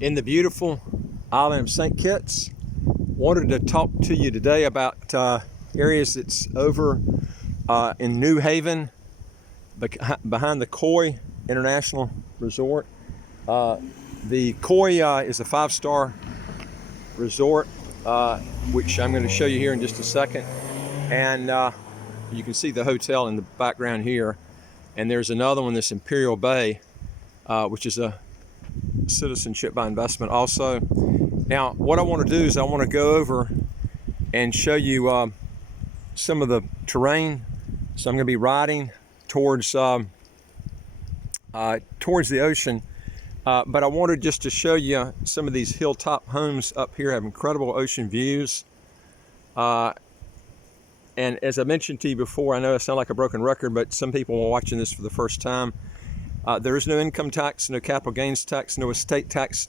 in the beautiful island of St. Kitts. Wanted to talk to you today about areas that's over in New Haven, behind the Koi International Resort. The Koi is a 5-star resort, which I'm going to show you here in just a second. And you can see the hotel in the background here. And there's another one, this Imperial Bay, which is a Citizenship by investment also. Now, what I want to do is I want to go over and show you some of the terrain. So I'm going to be riding towards the ocean, but I wanted just to show you some of these hilltop homes up here have incredible ocean views. And as I mentioned to you before, I know I sound like a broken record, but some people are watching this for the first time. There is no income tax, no capital gains tax, no estate tax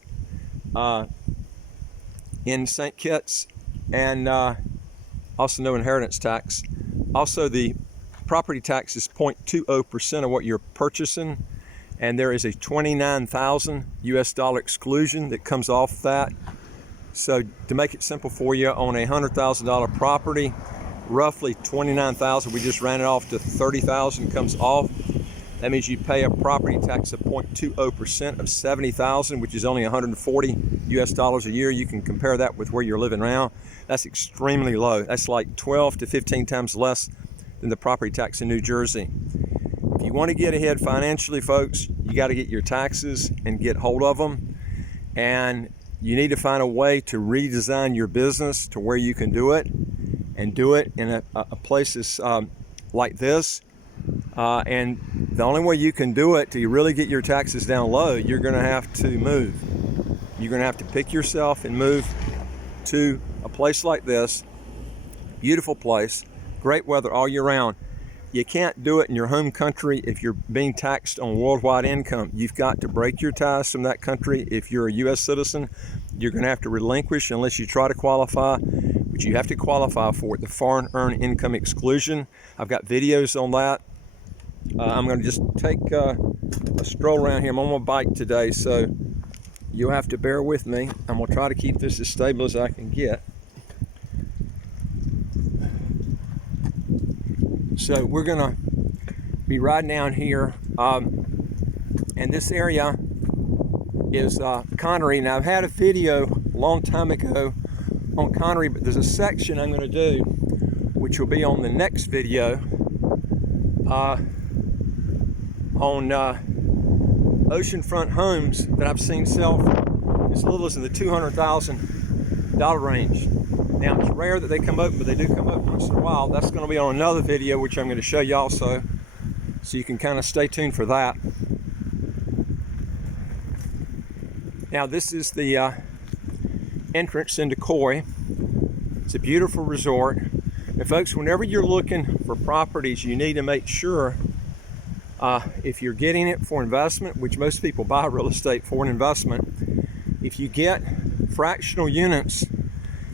in St. Kitts, and also no inheritance tax. Also, the property tax is 0.20% of what you're purchasing, and there is a $29,000 US exclusion that comes off that. So to make it simple for you, on a $100,000 property, roughly $29,000, we just ran it off to $30,000 comes off. That means you pay a property tax of 0.20% of $70,000, which is only $140 US a year. You can compare that with where you're living now. That's extremely low. That's like 12 to 15 times less than the property tax in New Jersey. If you want to get ahead financially, folks, you got to get your taxes and get hold of them. And you need to find a way to redesign your business to where you can do it, and do it in a place like this. And the only way you can do it to really get your taxes down low, you're going to have to move. You're going to have to pick yourself and move to a place like this. Beautiful place, great weather all year round. You can't do it in your home country if you're being taxed on worldwide income. You've got to break your ties from that country. If you're a U.S. citizen, you're going to have to relinquish, unless you try to qualify, but you have to qualify for it, the foreign earned income exclusion. I've got videos on that. I'm going to just take a stroll around here. I'm on my bike today, so you'll have to bear with me. I'm going to try to keep this as stable as I can get. So we're going to be riding down here, and this area is Connery. Now, I've had a video a long time ago on Connery, but there's a section I'm going to do, which will be on the next video, on oceanfront homes that I've seen sell for as little as in the $200,000 range. Now, it's rare that they come open, but they do come open once in a while. That's going to be on another video, which I'm going to show you also, so you can kind of stay tuned for that. Now, this is the entrance into Koi. It's a beautiful resort. And folks, whenever you're looking for properties, you need to make sure, if you're getting it for investment, which most people buy real estate for an investment, if you get fractional units,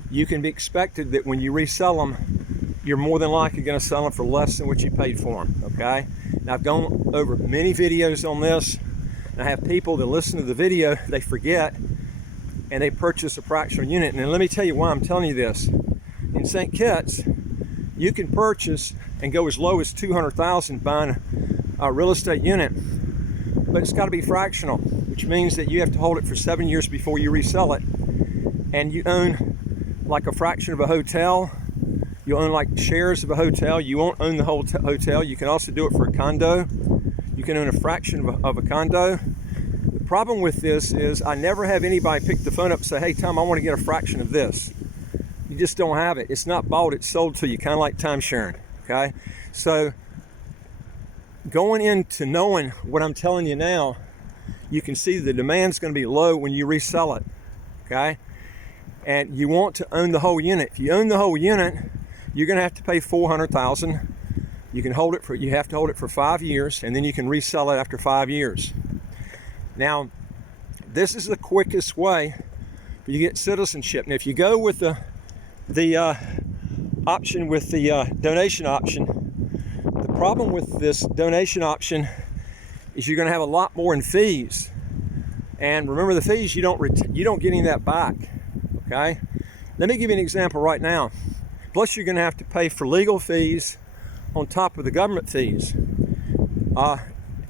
you can be expected that when you resell them, you're more than likely going to sell them for less than what you paid for them, okay? Now, I've gone over many videos on this, and I have people that listen to the video, they forget, and they purchase a fractional unit. And let me tell you why I'm telling you this. In St. Kitts, you can purchase and go as low as $200,000 buying a real estate unit, but it's got to be fractional, which means that you have to hold it for 7 years before you resell it. And you own like a fraction of a hotel. You own like shares of a hotel. You won't own the whole hotel. You can also do it for a condo. You can own a fraction of a condo. The problem with this is I never have anybody pick the phone up and say, hey, Tom, I want to get a fraction of this. You just don't have it. It's not bought, it's sold to you, kind of like time sharing, okay? So going into knowing what I'm telling you now, you can see the demand's going to be low when you resell it, okay? And you want to own the whole unit. If you own the whole unit, you're going to have to pay $400,000. You have to hold it for 5 years, and then you can resell it after 5 years. Now, this is the quickest way for you to get citizenship. Now, if you go with the option with the donation option, the problem with this donation option is you're going to have a lot more in fees. And remember the fees, you don't get any of that back, okay? Let me give you an example right now. Plus you're gonna have to pay for legal fees on top of the government fees.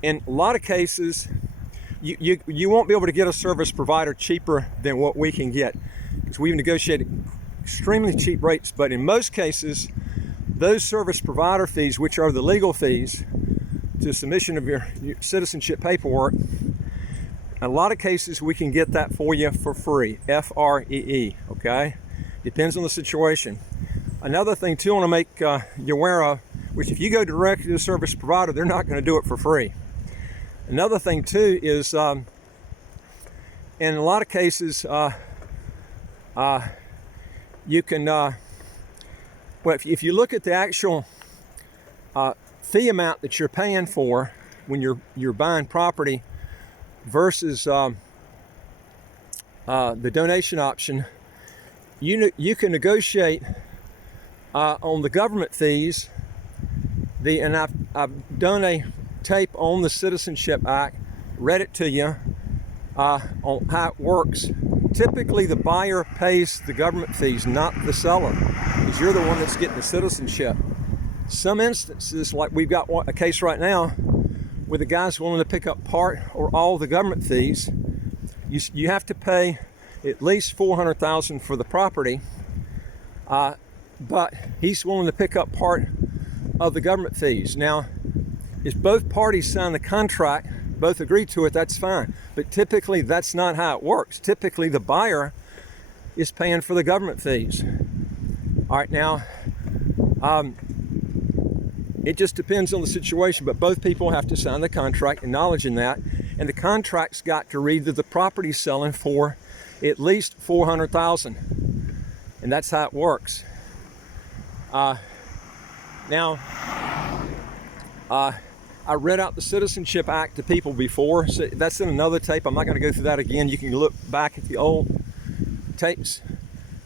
In a lot of cases, you won't be able to get a service provider cheaper than what we can get, because we've negotiated extremely cheap rates. But in most cases, those service provider fees, which are the legal fees to submission of your citizenship paperwork, in a lot of cases we can get that for you for free, F-R-E-E, okay? Depends on the situation. Another thing too I want to make you aware of, which if you go directly to the service provider, they're not going to do it for free. Another thing too is, in a lot of cases, you can, well, if you look at the actual fee amount that you're paying for when you're buying property versus the donation option, you can negotiate on the government fees. And I've done a tape on the Citizenship Act, read it to you on how it works. Typically the buyer pays the government fees, not the seller, because you're the one that's getting the citizenship. Some instances, like we've got a case right now where the guy's willing to pick up part or all the government fees. You have to pay at least $400,000 for the property, but he's willing to pick up part of the government fees. Now, if both parties sign the contract, both agree to it, that's fine. But typically that's not how it works. Typically the buyer is paying for the government fees. All right, now, it just depends on the situation, but both people have to sign the contract acknowledging that, and the contract's got to read that the property's selling for at least $400,000, and that's how it works. Now, I read out the Citizenship Act to people before, so that's in another tape. I'm not going to go through that again. You can look back at the old tapes.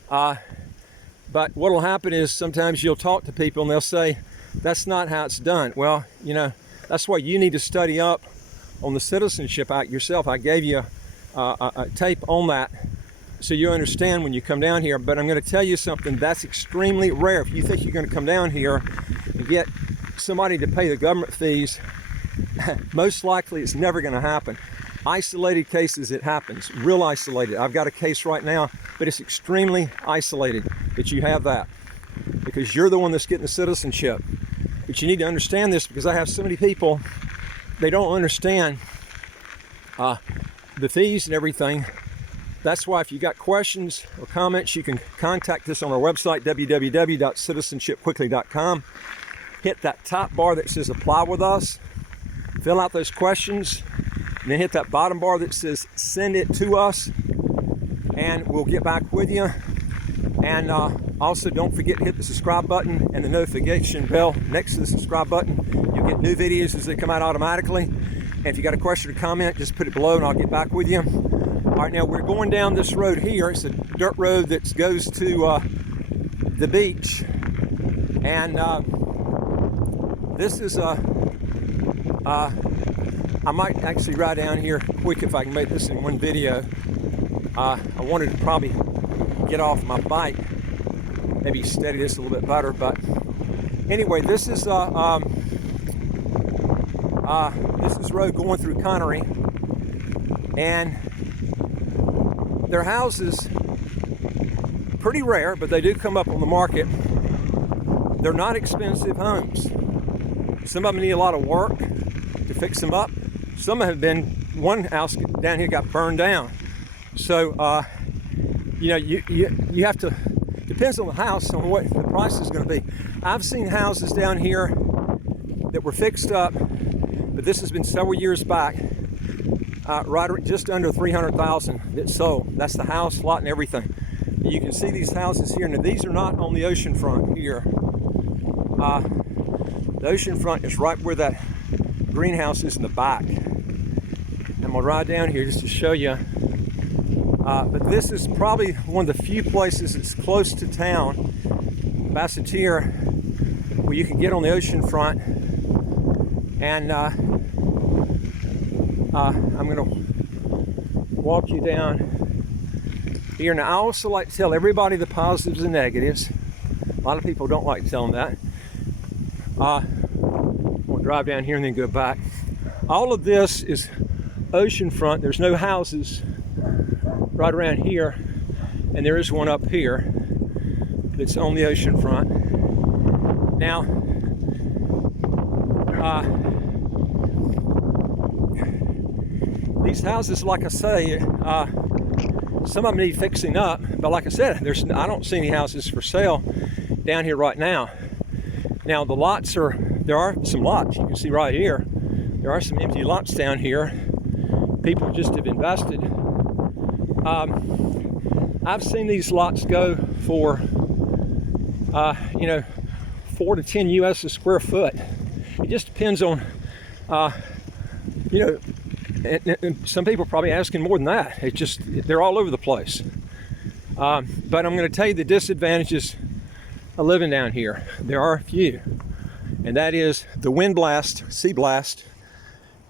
But what will happen is sometimes you'll talk to people and they'll say, that's not how it's done. Well, you know, that's why you need to study up on the Citizenship Act yourself. I gave you a tape on that so you understand when you come down here. But I'm going to tell you something, that's extremely rare. If you think you're going to come down here and get somebody to pay the government fees, most likely it's never going to happen. Isolated cases, it happens, real isolated. I've got a case right now, but it's extremely isolated that you have that, because you're the one that's getting the citizenship. But you need to understand this, because I have so many people, they don't understand the fees and everything. That's why if you got questions or comments, you can contact us on our website, www.citizenshipquickly.com. Hit that top bar that says apply with us, fill out those questions, and then hit that bottom bar that says send it to us, and we'll get back with you. And also don't forget to hit the subscribe button and the notification bell next to the subscribe button. You'll get new videos as they come out automatically. And if you got a question or comment, just put it below and I'll get back with you. All right, now we're going down this road here. It's a dirt road that goes to the beach. And this is I might actually ride down here quick if I can make this in one video. I wanted to probably get off my bike, maybe steady this a little bit better, but anyway, this is road going through Connery, and their houses, pretty rare, but they do come up on the market. They're not expensive homes. Some of them need a lot of work to fix them up. Some have been, one house down here got burned down. So, you know, you have to, depends on the house, on what the price is going to be. I've seen houses down here that were fixed up, but this has been several years back, right just under $300,000 that sold. That's the house, lot, and everything. You can see these houses here. Now, these are not on the oceanfront here. The oceanfront is right where that greenhouse is in the back. I'm gonna ride down here just to show you. But this is probably one of the few places that's close to town, Basseterre, where you can get on the oceanfront. And I'm gonna walk you down here. Now, I also like to tell everybody the positives and negatives. A lot of people don't like telling that. We'll drive down here and then go back. All of this is oceanfront. There's no houses right around here, and there is one up here that's on the oceanfront. Now, these houses, like I say, some of them need fixing up, but like I said, I don't see any houses for sale down here right now. Now the lots there are some lots you can see right here. There are some empty lots down here. People just have invested. I've seen these lots go for 4 to 10 US a square foot. It just depends on and some people are probably asking more than that. They're all over the place. But I'm going to tell you the disadvantages of living down here. There are a few, and that is the wind blast, sea blast,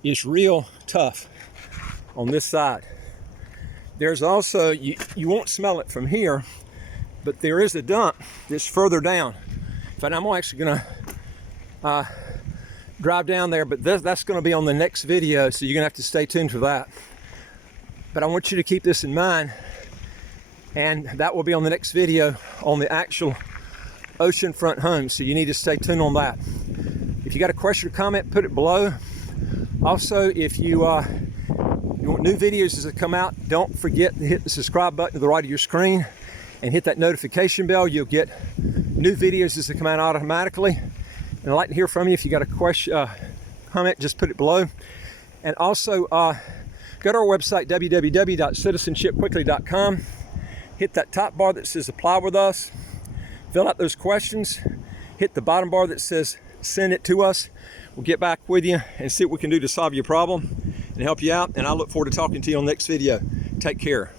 is real tough on this side. There's also, you won't smell it from here, but there is a dump that's further down. In fact, I'm actually going to drive down there, but that's going to be on the next video, so you're going to have to stay tuned for that. But I want you to keep this in mind, and that will be on the next video on the actual oceanfront home, so you need to stay tuned on that. If you got a question or comment, put it below. Also, if you want new videos as they come out, don't forget to hit the subscribe button to the right of your screen and hit that notification bell. You'll get new videos as they come out automatically. And I'd like to hear from you. If you got a question, comment, just put it below. And also, go to our website, www.citizenshipquickly.com. Hit that top bar that says apply with us. Fill out those questions. Hit the bottom bar that says send it to us. We'll get back with you and see what we can do to solve your problem and help you out. And I look forward to talking to you on the next video. Take care.